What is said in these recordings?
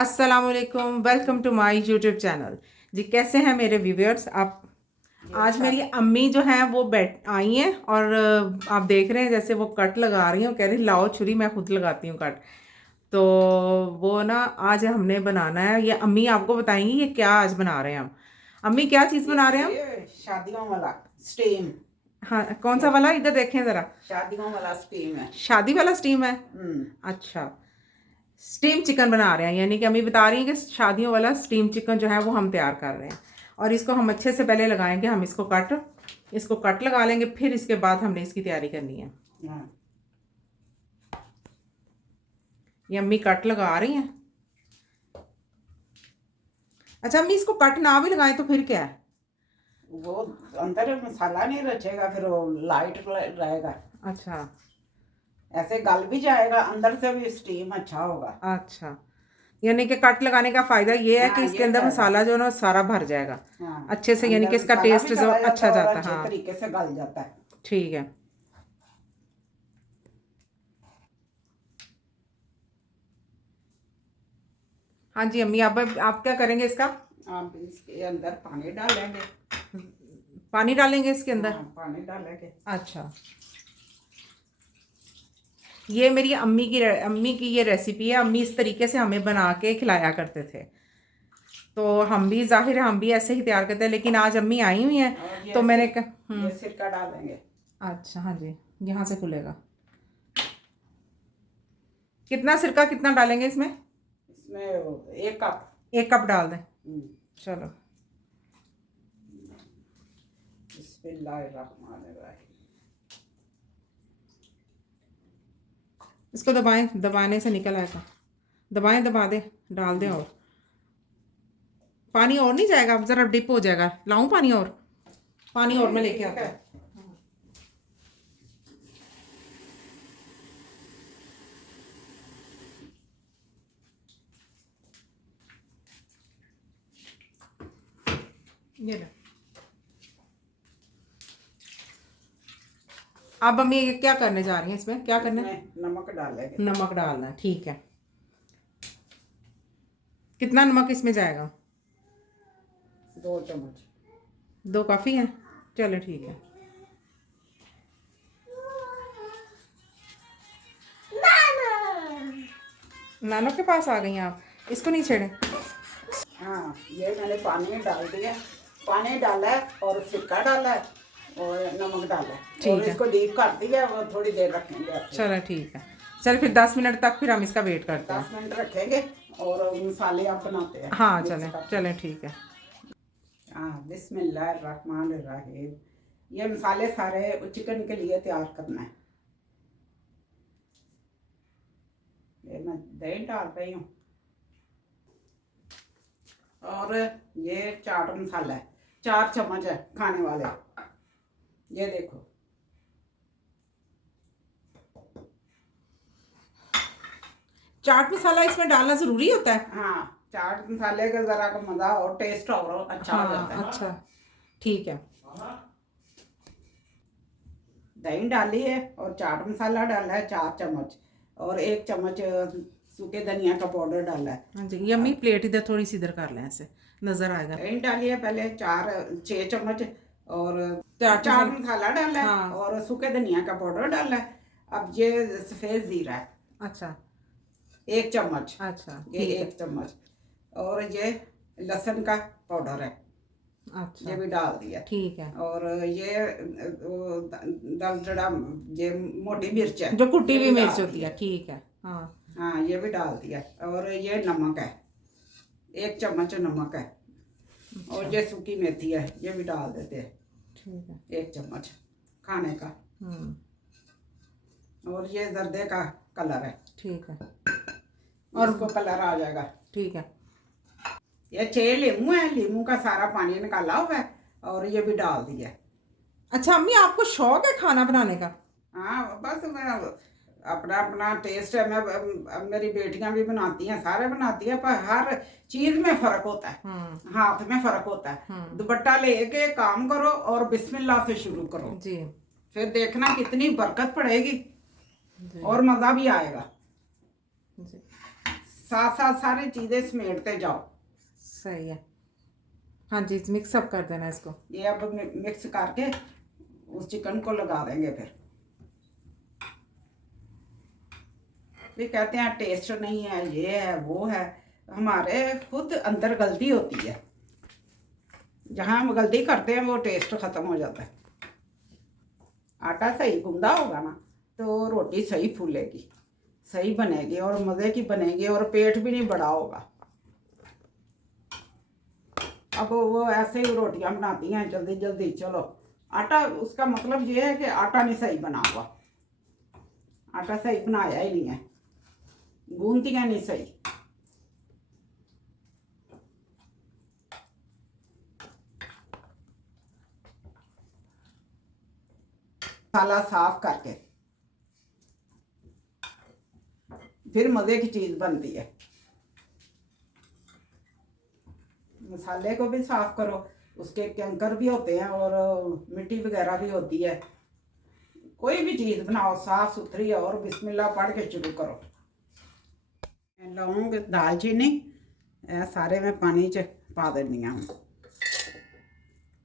अस्सलामुअलैकुम, welcome to my YouTube channel. जी कैसे हैं मेरे व्यूअर्स आप। आज मेरी अम्मी जो हैं वो बैठ आई हैं और आप देख रहे हैं जैसे वो कट लगा रही हैं। वो कह रही लाओ छुरी, मैं खुद लगाती हूँ कट। तो वो ना आज हमने बनाना है, ये अम्मी आपको बताएंगी ये क्या आज बना रहे हैं हम। अम्मी क्या चीज़ बना रहे हैं हम? शादियों वाला स्टीम। हाँ, कौन सा वाला? इधर देखें ज़रा। शादियों वाला स्टीम है। शादी वाला स्टीम है। अच्छा, स्टीम चिकन बना रहे हैं, यानी कि अम्मी बता रही हैं कि शादियों वाला स्टीम चिकन जो है वो हम तैयार कर रहे हैं। और इसको हम अच्छे से पहले लगाएंगे, हम इसको कट लगा लेंगे, फिर इसके बाद हमने इसकी तैयारी करनी है। ये अम्मी कट लगा रही हैं। अच्छा अम्मी, इसको कट ना भी लगाएं तो फिर क्या है? वो अंदर मसाला नहीं रचेगा, फिर वो लाइट रहेगा। अच्छा, ऐसे गल भी जाएगा, अंदर से भी स्टीम अच्छा होगा। अच्छा, यानी कि कट लगाने का फायदा ये है कि इसके अंदर मसाला जो है ना सारा भर जाएगा। अच्छे से, यानी कि इसका टेस्ट जो अच्छा जाता है। हाँ, तरीके से गल जाता है। ठीक है। हाँ जी अम्मी, आप क्या करेंगे इसका? आप इसके अंदर पानी डालेंगे। पानी डालेंगे इसके अंदर? पानी डालेंगे। अच्छा, ये मेरी अम्मी की ये रेसिपी है। अम्मी इस तरीके से हमें बना के खिलाया करते थे, तो हम भी जाहिर है हम भी ऐसे ही तैयार करते हैं, लेकिन आज अम्मी आई हुई हैं तो मैंने ये सिरका डालेंगे। अच्छा हाँ जी, यहाँ से खुलेगा। कितना सिरका कितना डालेंगे इसमें? इसमें 1 कप। 1 कप डाल दें। चलो। बिस्मिल्लाहिर्रहमानिर्रहीम। इसको दबाएं, दबाने से निकल आएगा। दबाएं, दबा दे, डाल दें। और पानी और नहीं जाएगा? अब ज़रा डिप हो जाएगा। लाऊं पानी और? पानी और मैं लेके आता हूँ। ये ले। अब हम ये क्या करने जा रही हैं? इसमें क्या करना है? नमक डालेंगे। नमक डालना है, ठीक है। कितना नमक इसमें जाएगा? 2 चम्मच। 2 काफ़ी है? चलो ठीक है। नानो के पास आ गई हैं आप? इसको नहीं छेड़े। हाँ, ये मैंने पानी डाल दिया। पानी डाला है और सिरका डाला है और नमक डाला है और इसको डीप कर दिया और थोड़ी देर रखेंगे। चलो ठीक है। चल फिर 10 मिनट तक फिर हम इसका वेट करते हैं। 10 मिनट रखेंगे और मसाले आप बनाते हैं। हाँ चलें चलें, ठीक है। हाँ, बिस्मिल्लाहिर्रहमानिर्रहीम। ये मसाले सारे चिकन के लिए तैयार करना है। ये मैं दही डाल रही हूँ और ये चाट मसाला है, 4 चम्मच है खाने वाले। ये देखो, चाट मसाला इसमें डालना जरूरी होता है? हाँ, चाट मसाले का जरा का मजा और टेस्ट और अच्छा हो जाता है। अच्छा ठीक है। दही डाली है और चाट मसाला डाला है 4 चम्मच और 1 चम्मच सूखे धनिया का पाउडर डाला है। हाँ जी, ये अम्मी प्लेट इधर थोड़ी सी इधर कर लें, ऐसे नजर आएगा। दही डाली है पहले 6 चम्मच और चाट मसाला डाला है और सूखे धनिया का पाउडर डाला है। अब ये सफेद जीरा है। अच्छा, 1 चम्मच। अच्छा, ये 1 चम्मच और ये लहसुन का पाउडर है। अच्छा, ये भी डाल दिया, ठीक है। और ये दलदड़ा, ये मोटी मिर्च है जो कुटी हुई मिर्च होती है, ठीक है। हाँ हाँ, ये भी डाल दिया और ये नमक है, 1 चम्मच नमक है। अच्छा। और ये सूखी मेथी है, ये भी डाल देते हैं, ठीक है, 1 चम्मच खाने का। और ये जर्दे का कलर है, ठीक है, और उसको कलर आ जाएगा, ठीक है। ये 6 लीमू है, लीमू का सारा पानी निकाला हुआ है और ये भी डाल दिया। अच्छा अम्मी, आपको शौक है खाना बनाने का? हाँ, बस मैं अपना अपना टेस्ट है। मैं मेरी बेटियां भी बनाती हैं, सारे बनाती हैं, पर हर चीज में फर्क होता है, हाथ में फर्क होता है। दुपट्टा लेके काम करो और बिस्मिल्लाह से शुरू करो जी, फिर देखना कितनी बरकत पड़ेगी और मजा भी आएगा जी। साथ साथ सारी चीज़ें समेटते जाओ। सही है। हाँ जी, मिक्स अप कर देना इसको। ये अब मिक्स करके उस चिकन को लगा देंगे। फिर कहते हैं टेस्ट नहीं है, ये है वो है। हमारे खुद अंदर गलती होती है, जहाँ हम गलती करते हैं वो टेस्ट खत्म हो जाता है। आटा सही गूंदा होगा ना तो रोटी सही फूलेगी, सही बनेगी और मज़े की बनेगी और पेट भी नहीं बड़ा होगा। अब वो ऐसे ही रोटियां बनाती हैं जल्दी जल्दी, चलो आटा, उसका मतलब ये है कि आटा नहीं सही बना हुआ, आटा सही बनाया ही नहीं है, गूंदतियां नहीं सही। मसाला साफ करके फिर मज़े की चीज़ बनती है। मसाले को भी साफ करो, उसके कंकर भी होते हैं और मिट्टी वगैरह भी होती है। कोई भी चीज़ बनाओ साफ सुथरी और बिस्मिल्लाह पढ़ के शुरू करो। लौंग दालचीनी सारे मैं पानी च पा देनी हूँ,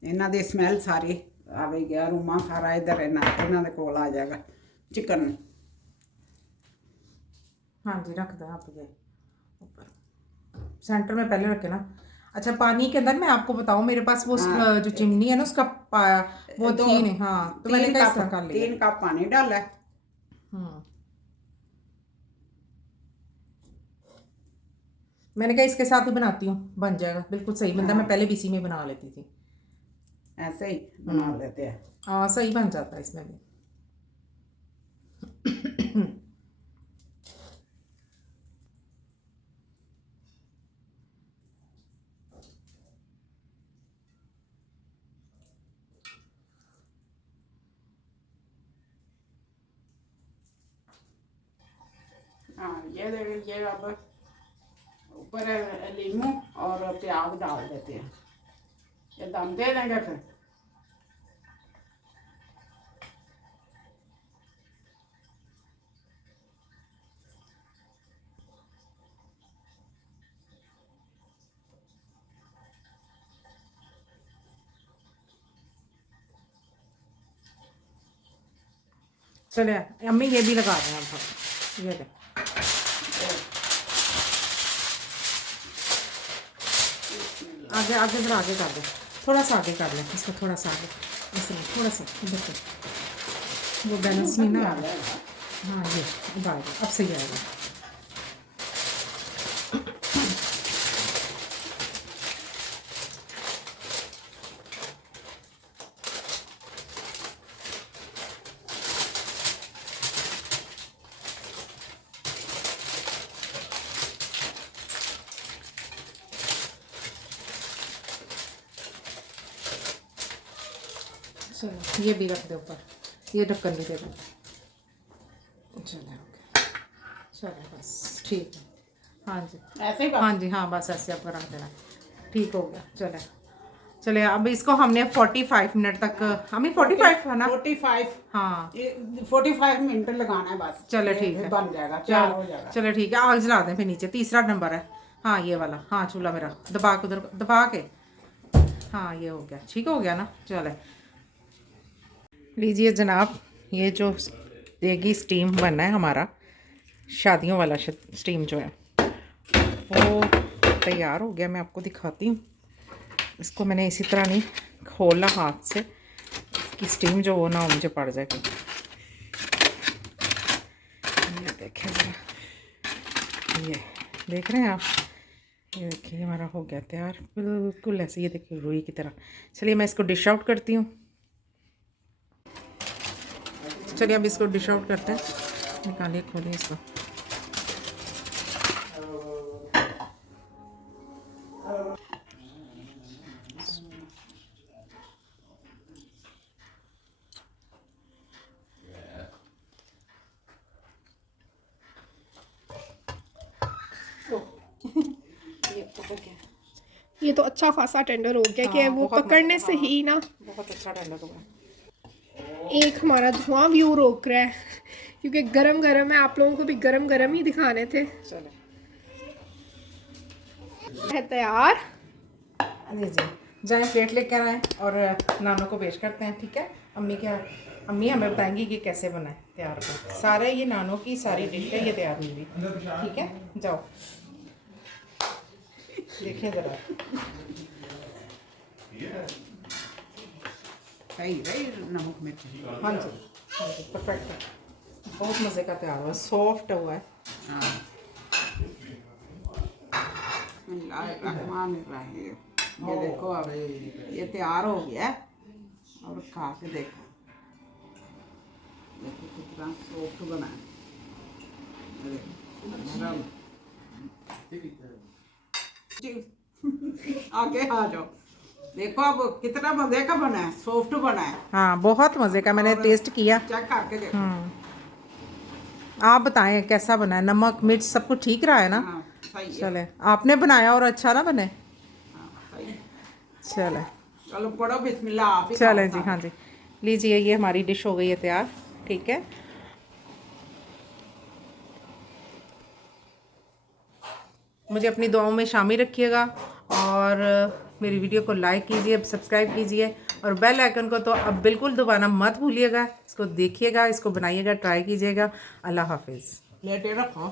इन्हों की स्मैल सारी आवेगी, अरोमा सारा इधर इन्हों के कोल आ जाएगा चिकन। हाँ जी, रख दें आप ये ऊपर, सेंटर में पहले रखे ना। अच्छा, पानी के अंदर मैं आपको बताऊं, मेरे पास वो जो चिमनी है ना उसका वो थी नहीं। हाँ, तो मैंने कहा इस तरह कर लिया। 3 कप पानी डाला है। मैंने कहा इसके साथ ही बनाती हूँ, बन जाएगा बिल्कुल सही बनता है। मैं पहले भी इसी में बना लेती थी, ऐसे ही बना लेते हैं। हाँ, सही बन जाता है इसमें भी। हाँ, ये अब ऊपर लीमू और प्याज डाल देते हैं, ये दम दे देंगे फिर। चले अम्मी, ये भी लगा दें आप, ये दें। आगे आगे फिर आगे कर दो, थोड़ा सा आगे कर लें इसको, थोड़ा सा आगे, इसमें थोड़ा सा इधर को, वो बैलेंस नहीं ना आ रहा। हाँ, ये अब सही आएगा। चलो ये भी रख दो ऊपर, ये ढक्कन भी दे दो। चलो ओके, चलो बस ठीक है। हाँ जी, ऐसे हाँ जी, हाँ बस ऐसे आपको रख देना, ठीक हो गया। चले चले अब इसको हमने 45 मिनट तक, हमें 45 है ना? 45, हाँ 45 मिनट लगाना है बस। चलो ठीक है, बन जाएगा, तैयार हो जाएगा। चलो ठीक है, आग जला दें फिर नीचे। तीसरा नंबर है, हाँ ये वाला, हाँ चूल्हा मेरा दबा के, उधर दबा के, हाँ ये हो गया, ठीक हो गया ना। चले लीजिए जनाब, ये जो देगी स्टीम बनना है हमारा, शादियों वाला स्टीम जो है वो तैयार हो गया। मैं आपको दिखाती हूँ, इसको मैंने इसी तरह नहीं खोला हाथ से, इसकी स्टीम जो वो ना मुझे पड़ जाएगी। ये देखें ज़रा, ये देख रहे हैं आप, ये देखिए हमारा हो गया तैयार बिल्कुल ऐसे, ये देखिए रुई की तरह। चलिए मैं इसको डिश आउट करती हूँ। चलिए अब इसको डिश आउट करते हैं, निकालिए, खोलिए इसको। ये तो अच्छा खासा टेंडर हो गया कि वो पकड़ने से ही ना बहुत अच्छा टेंडर हो गया। एक हमारा धुआं व्यू रोक रहा है क्योंकि गरम गरम है, आप लोगों को भी गरम गरम ही दिखाने थे। चले है तैयार। जी जी, जाएँ प्लेट लेकर आएँ और नानों को पेश करते हैं। ठीक है, अम्मी हमें बताएंगी कि कैसे बनाए तैयार कर। सारे ये नानों की सारी डिश है ये तैयार हुई हुई। ठीक है, जाओ देखिए ज़रा। सही रही नमक मिर्च। हाँ जी, हाँ जी, परफेक्ट है, बहुत मज़े का तैयार हुआ, सॉफ्ट हुआ है। बिस्मिल्लाहिर्रहमानिर्रहीम। ये देखो अब ये तैयार हो गया है और खा के देखो। देखो कितना सॉफ्ट बना है। ये देखो, नरम। जी, आगे आ जाओ। देखो अब कितना मजे का बना है, सॉफ्ट बना है। हाँ, बहुत मज़े का, मैंने और टेस्ट किया। चेक करके देखो। आप बताएं कैसा बना है, नमक मिर्च सब कुछ ठीक रहा है ना? हाँ सही है। चले, आपने बनाया और अच्छा ना बने? हाँ सही है। चले चलो पढ़ो बिस्मिल्लाह, आप ही चलें खाओ जी, हाँ सारे। जी, लीजिए ये हमारी डिश हो गई है तैयार। ठीक है, मुझे अपनी दुआओं में शामिल रखिएगा और मेरी वीडियो को लाइक कीजिए, सब्सक्राइब कीजिए और बेल आइकन को तो अब बिल्कुल दबाना मत भूलिएगा। इसको देखिएगा, इसको बनाइएगा, ट्राई कीजिएगा। अल्लाह हाफिज़। प्लेटें रखो।